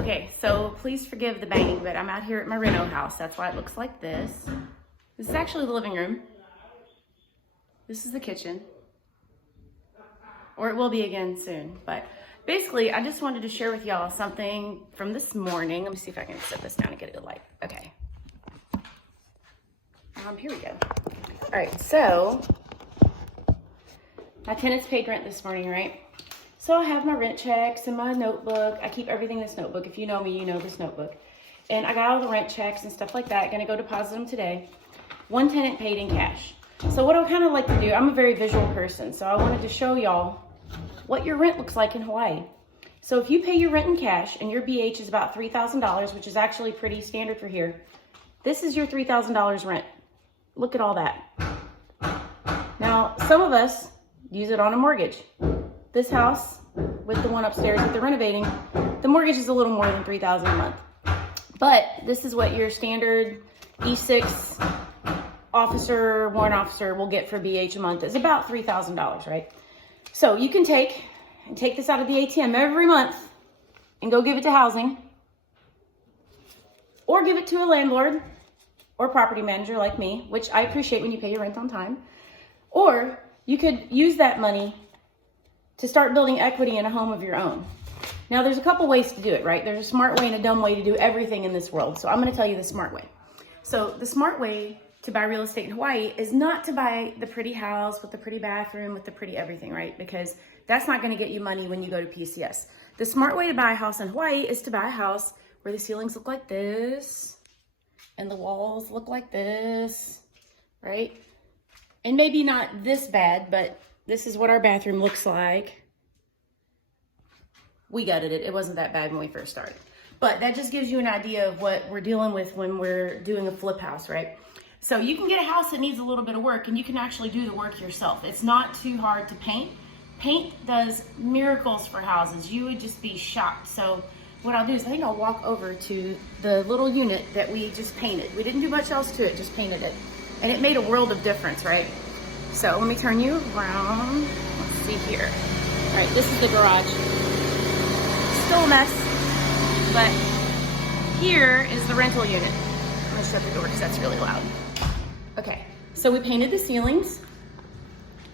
Okay, so please forgive the banging, but I'm out here at my reno house. That's why it looks like this. This is actually the living room. This is the kitchen. Or it will be again soon. But basically, I just wanted to share with y'all something from this morning. Let me see if I can set this down and get it to light. Okay. Here we go. All right, so my tenants paid rent this morning, right? So I have my rent checks and my notebook. I keep everything in this notebook. If you know me, you know this notebook. And I got all the rent checks and stuff like that. Gonna go deposit them today. One tenant paid in cash. So what I kind of like to do, I'm a very visual person, so I wanted to show y'all what your rent looks like in Hawaii. So if you pay your rent in cash and your BH is about $3,000, which is actually pretty standard for here, this is your $3,000 rent. Look at all that. Now, some of us use it on a mortgage. This house, with the one upstairs that they're renovating, the mortgage is a little more than $3,000 a month. But this is what your standard E6 officer, warrant officer will get for BH a month, is about $3,000, right? So you can take this out of the ATM every month and go give it to housing, or give it to a landlord or property manager like me, which I appreciate when you pay your rent on time. Or you could use that money to start building equity in a home of your own. Now, there's a couple ways to do it, right? There's a smart way and a dumb way to do everything in this world. So I'm gonna tell you the smart way. So the smart way to buy real estate in Hawaii is not to buy the pretty house with the pretty bathroom, with the pretty everything, right? Because that's not gonna get you money when you go to PCS. The smart way to buy a house in Hawaii is to buy a house where the ceilings look like this and the walls look like this, right? And maybe not this bad, but this is what our bathroom looks like. We gutted it. It wasn't that bad when we first started. But that just gives you an idea of what we're dealing with when we're doing a flip house, right? So you can get a house that needs a little bit of work, and you can actually do the work yourself. It's not too hard to paint. Paint does miracles for houses. You would just be shocked. So what I'll do is I think I'll walk over to the little unit that we just painted. We didn't do much else to it, just painted it. And it made a world of difference, right? So let me turn you around. Let's see here. All right, this is the garage. Still a mess, but here is the rental unit. I'm gonna shut the door because that's really loud. Okay, so we painted the ceilings.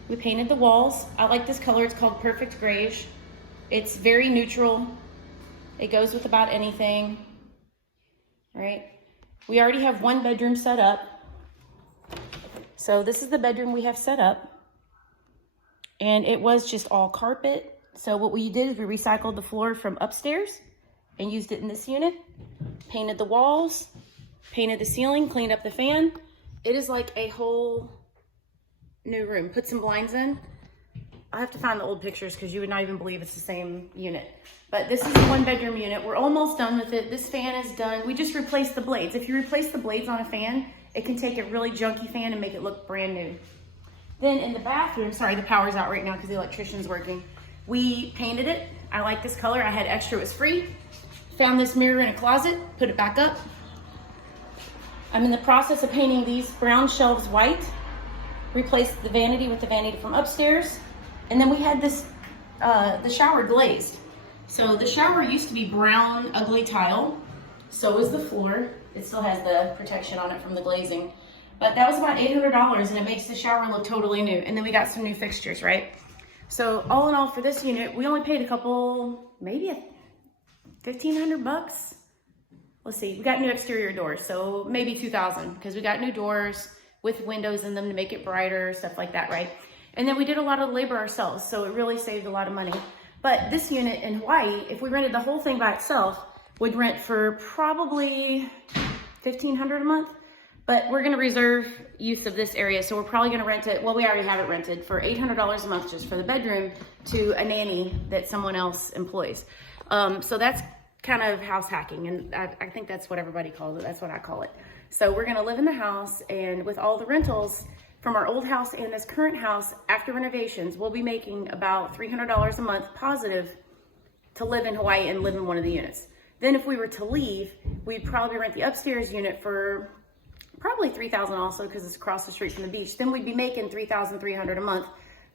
We painted the walls. I like this color, it's called Perfect Grayish. It's very neutral. It goes with about anything, right? We already have one bedroom set up. So this is the bedroom we have set up, and it was just all carpet. So what we did is we recycled the floor from upstairs and used it in this unit, painted the walls, painted the ceiling, cleaned up the fan. It is like a whole new room. Put some blinds in. I'll have to find the old pictures because you would not even believe it's the same unit. But this is the one bedroom unit. We're almost done with it. This fan is done. We just replaced the blades. If you replace the blades on a fan, it can take a really junky fan and make it look brand new. Then in the bathroom, sorry, the power's out right now because the electrician's working. We painted it. I like this color. I had extra, it was free. Found this mirror in a closet, put it back up. I'm in the process of painting these brown shelves white. Replaced the vanity with the vanity from upstairs. And then we had this, the shower glazed. So the shower used to be brown, ugly tile. So is the floor. It still has the protection on it from the glazing. But that was about $800, and it makes the shower look totally new. And then we got some new fixtures, right? So all in all, for this unit, we only paid a couple, maybe 1,500 bucks. Let's see, we got new exterior doors, so maybe 2,000, because we got new doors with windows in them to make it brighter, stuff like that, right? And then we did a lot of labor ourselves, so it really saved a lot of money. But this unit in Hawaii, if we rented the whole thing by itself, would rent for probably $1,500 a month. But we're gonna reserve use of this area, so we're probably gonna rent it, well, we already have it rented for $800 a month just for the bedroom to a nanny that someone else employs. So that's kind of house hacking, and I think that's what everybody calls it. That's what I call it. So we're gonna live in the house, and with all the rentals from our old house and this current house, after renovations, we'll be making about $300 a month positive to live in Hawaii and live in one of the units. Then if we were to leave, we'd probably rent the upstairs unit for probably $3,000 also, because it's across the street from the beach. Then we'd be making $3,300 a month,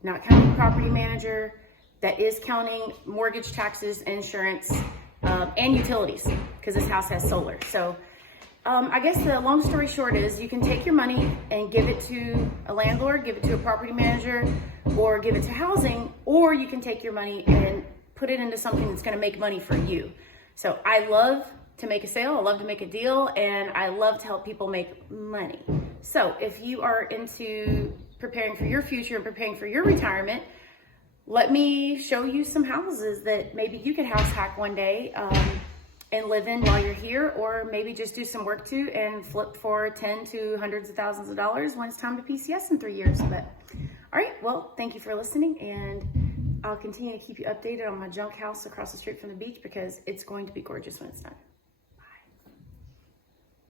not counting property manager. That is counting mortgage, taxes, insurance, and utilities, because this house has solar. So I guess the long story short is you can take your money and give it to a landlord, give it to a property manager, or give it to housing, or you can take your money and put it into something that's going to make money for you. So I love to make a sale, I love to make a deal, and I love to help people make money. So if you are into preparing for your future and preparing for your retirement, let me show you some houses that maybe you could house hack one day and live in while you're here, or maybe just do some work to and flip for 10 to hundreds of thousands of dollars when it's time to PCS in 3 years. But all right, well, thank you for listening, and I'll continue to keep you updated on my junk house across the street from the beach, because it's going to be gorgeous when it's done.